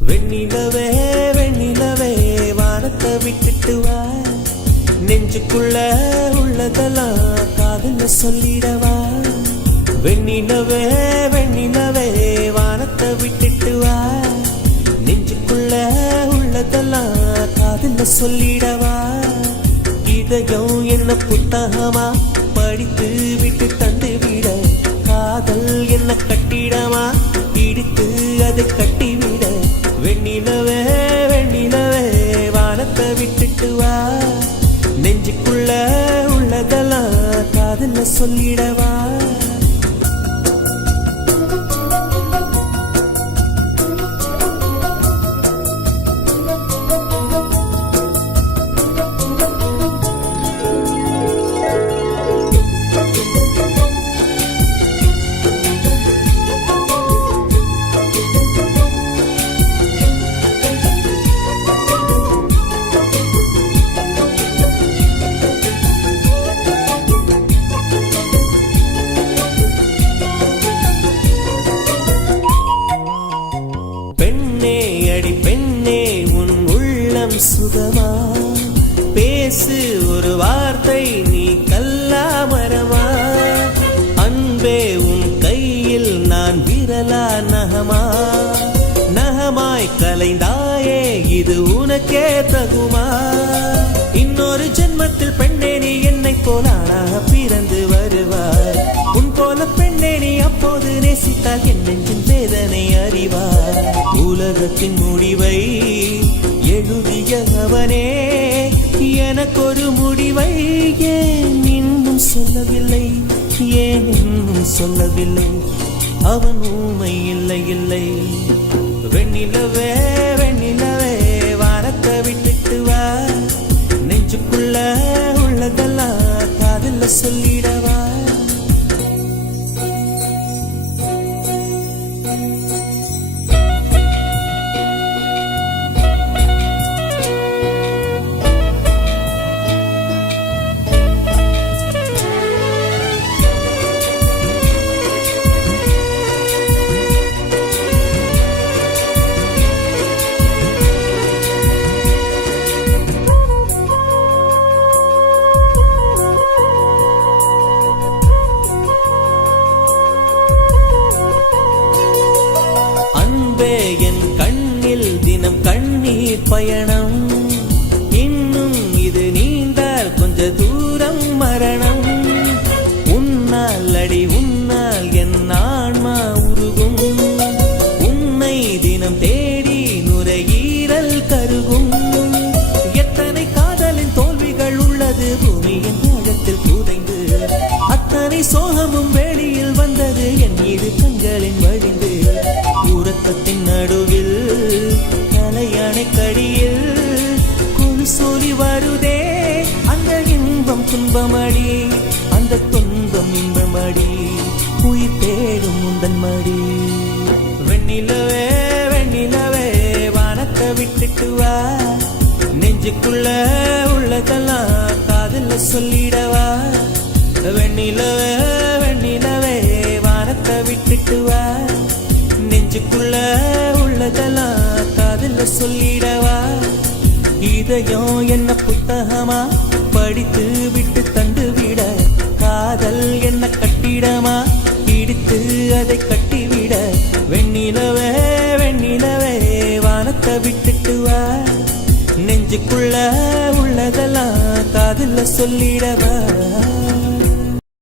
வெண்ணிலவே வெண்ணிலவே வானத்தை விட்டுட்டு வா, நெஞ்சுக்குள்ள உள்ளதெல்லாம் காதுல சொல்லிடவா. வெண்ணிலவே வெண்ணிலவே வானத்தை விட்டுட்டு வா, நெஞ்சுக்குள்ள உள்ளதெல்லாம் காதுல சொல்லிடவா. இதயம் என்ன புத்தகமா படித்து விட்டு தந்து விட, காதல் என்ன கட்டிடமா இடித்து அதை கட்டிவிட. வெண்ணிலவே வெண்ணிலவே வானத்தை விட்டுட்டு வா, நெஞ்சுக்குள்ள உள்ளதெல்லாம் காதுல சொல்லிடவா. பெண்ணே உன் உள்ளம் சுகமா, பேசு ஒரு வார்த்தை நீ கல்லா மரமா. அன்பே உன் கையில் நான் விரலா நகமா, நகமாய் கலைந்தாயே இது உனக்கே தகுமா. இன்னொரு ஜென்மத்தில் பெண்ணே நீ என்னை போல ஆளாக பிறந்து வருவாய். உன் போல பெண்ணே நீ அப்போது நேசித்தால் என் நெஞ்சின் வேதனை அறிவார். உலகத்தின் முடிவை எழுதிய அவனே எனக்கொரு முடிவை ஏன் இன்னும் சொல்லவில்லை, ஏன் இன்னும் சொல்லவில்லை. அவன் ஊமை இல்லை இல்லை. வெண்ணிலவே வெண்ணிலவே வானத்தை விட்டுட்டு வா, நெஞ்சுக்குள்ள உள்ளதெல்லாம் காதுல சொல்லிடவா. என் கண்ணில் தினம் கண்ணீர் பயணம், இன்னும் இது நீண்டால் கொஞ்ச தூரம் மரணம். உன்னால் அடி உன்னால் என் ஆன்மா உருகும், உன்னை தினம் தேடி நுரையீரல் கருகும். எத்தனை காதலின் தோல்விகள் உள்ளது பூமியின் ஆழத்தில் புதைந்து, அத்தனை சோகமும் வெளியில் வந்தது என் இரு கண்களின் வழிந்து. உறக்கத்தின் நடுவில் தலையணை கடியில் குழு சொல்லி வருதே, அந்த இன்பம் துன்பமடி, அந்த துன்பம் இன்பமடி, உயிர் தேடும் உந்தன் மடி. வெண்ணிலவே வெண்ணிலவே வானத்தை விட்டுட்டு வா, நெஞ்சுக்குள்ள உள்ளதெல்லாம் காதுல சொல்லிடவா. வெண்ணிலவே வெண்ணிலவே வானத்தை விட்டுட்டு வா, நெஞ்சுக்குள்ள உள்ளதெல்லாம் காதுல சொல்லிடவா. இதயம் என்ன புத்தகமா படித்து விட்டு தந்து விட, காதல் என்ன கட்டிடமா இடித்து அதை கட்டிவிட. வெண்ணிலவே வெண்ணிலவே வானத்தை விட்டுட்டு வா, நெஞ்சுக்குள்ள உள்ளதெல்லாம் காதுல சொல்லிடவா.